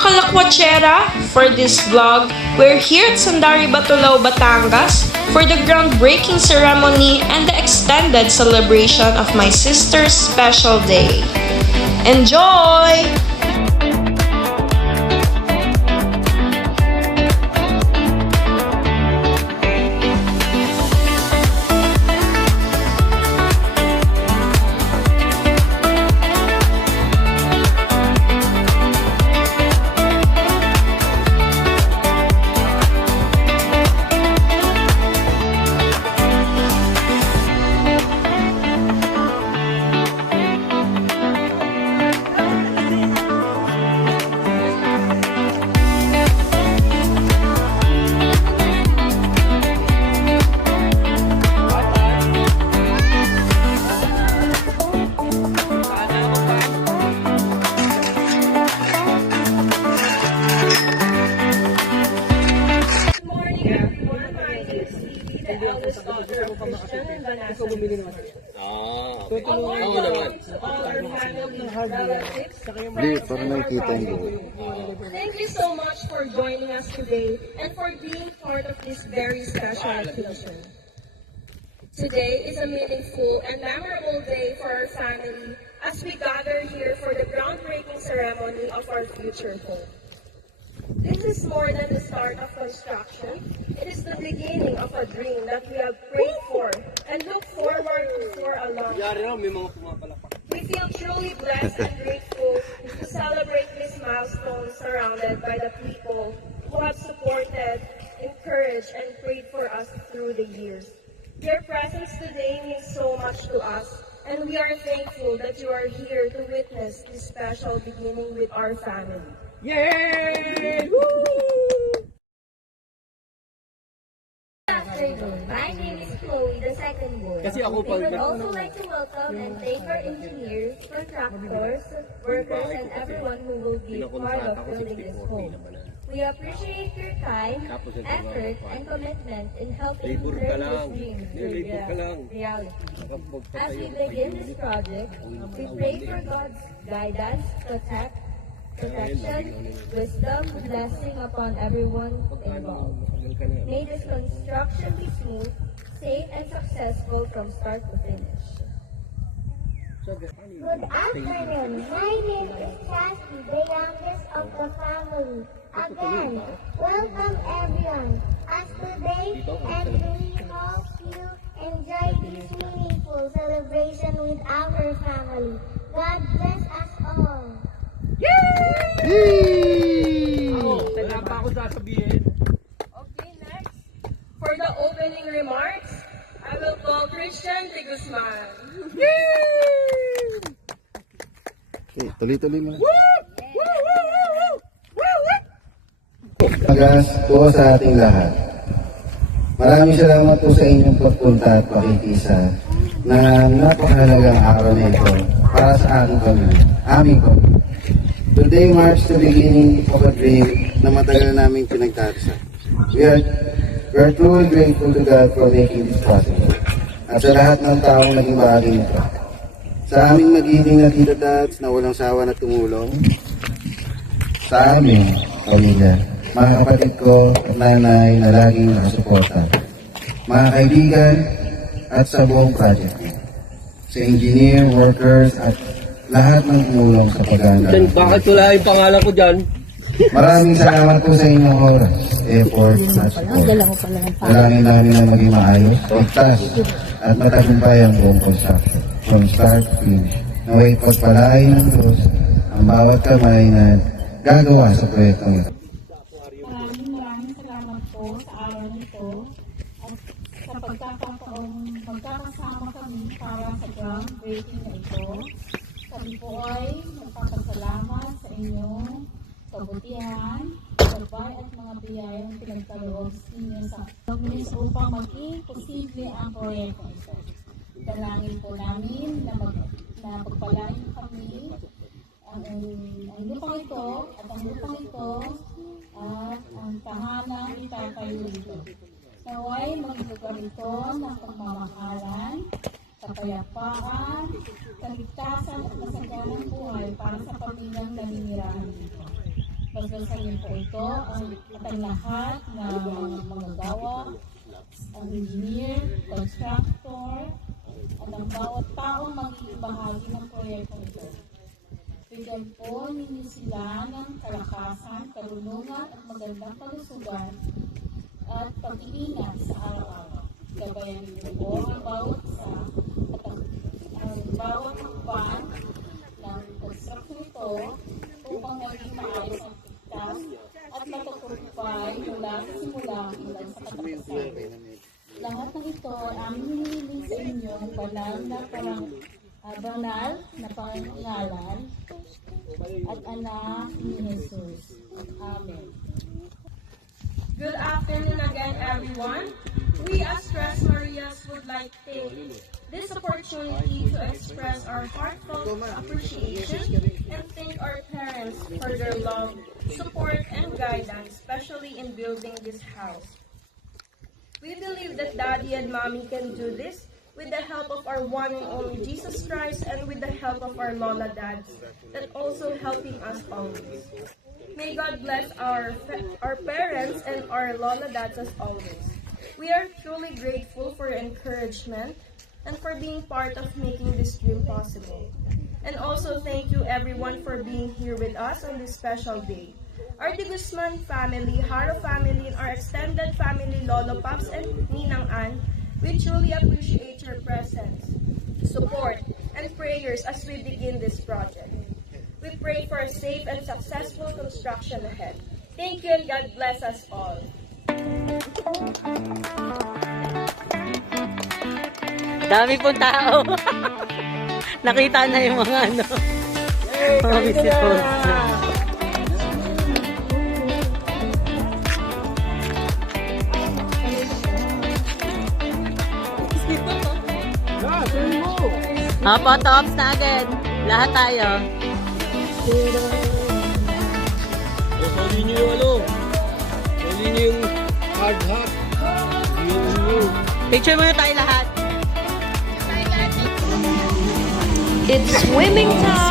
Kalakwachera, for this vlog, we're here at Sandari, Batulao, Batangas for the groundbreaking ceremony and the extended celebration of my sister's special day. Enjoy! Thank you so much for joining us today and for being part of this very special occasion. Today is a meaningful and memorable day for our family as we gather here for the groundbreaking ceremony of our future home. This is more than the start of construction. It is the beginning of a dream that we have prayed for and look forward to for a long time. We feel truly blessed and grateful to celebrate this milestone surrounded by the people who have supported, encouraged, and prayed for us through the years. Your presence today means so much to us, and we are thankful that you are here to witness this special beginning with our family. Yay! Woo! Good afternoon. My name is Chloe, the second boy. We would also like to welcome and thank our engineers, contractors, workers, and everyone who will be part of building this home. We appreciate your time, effort, and commitment in helping turn this dream into reality. As we begin this project, we pray for God's guidance, protection, wisdom, blessing upon everyone involved. May this construction be smooth, safe, and successful from start to finish. Good afternoon. My name is Chastity, the youngest of the family. Again, welcome everyone. As today, and we hope you enjoy this meaningful celebration with our family. God bless us all. Okay, next. For the opening remarks, I will call Christian de Guzman. Okay, tuloy-tuloy mo. Magas po sa ating lahat. Maraming salamat po sa inyong pagpunta at pakikisa na napakahalagang araw na ito para sa aming pamilya. Today marks the beginning of a dream na matagal naming pinagdarasal. We are truly grateful to God for making this possible at sa lahat ng taong naging bahagi nito. Sa aming magiging na tita dads na walang sawa na tumulong, sa aming pamilya, mga kapatid ko at nanay na laging nakasuporta, mga kaibigan at sa buong project, sa engineer, workers at lahat ng tumulong sa pag-aaral. Bakit wala yung pangalan ko dyan? Maraming salamat po sa inyong oras, effort at support. Dalangin namin na maging maayos, ligtas at matagumpay ang buong construction from start to finish. Naway pagpalain ng Diyos ang bawat kamay na gagawa sa proyektong ito. Maraming salamat po sa araw nito at sa pagkakataong magkakasama kami para sa groundbreaking na ito. Kami po ay nagpapasalamat sa inyong kabutihan, gabay at mga biyayang pinagkaloob ninyo sa pagminis upang maging posible ang proyekto ito. Dalangin po namin na pagpalain kami ang lupang ito at ang lupang ito at ang tahanan itatayo dito. Naway maglugar ito ng pagmamahalan, kapayapaan, kaligtasan at masaganang buhay para sa pamilyang naninirahan dito. Basbasahin po ito at ang lahat ng mga gawa, ang engineer, contractor, at ang bawat taong magiging bahagi ng proyektong ito. Bigyan po ninyo sila ng kalakasan, karunungan at magandang kalusugan at pag-iingat sa araw-araw. Gabayan niyo po ang bawat isa at ang bawat hakbang ng construction ito upang maging maayos ang pigtas at matagumpay mula sa simula hanggang sa katapusan. Lahat ng ito ay aming hinihiling sa inyo ang banal na pangalan at anak ni Jesus. Amen. Good afternoon again, everyone. We as Tres Marias would like to take this opportunity to express our heartfelt appreciation and thank our parents for their love, support, and guidance, especially in building this house. We believe that Daddy and Mommy can do this with the help of our one and only Jesus Christ and with the help of our Lola Dads that also helping us always. May God bless our parents and our Lola Dads as always. We are truly grateful for your encouragement and for being part of making this dream possible. And also thank you everyone for being here with us on this special day. Our De Guzman family, Haro family, and our extended family, Lolo Pops and Ninang Ann, we truly appreciate your presence, support, and prayers as we begin this project. We pray for a safe and successful construction ahead. Thank you and God bless us all. Dami pong tao. Nakita na yung mga mga visitors. Photo ops na agad. Lahat tayo. Soli nyo yung soli nyo yung hard hat. Picture muna tayo lahat. It's swimming time!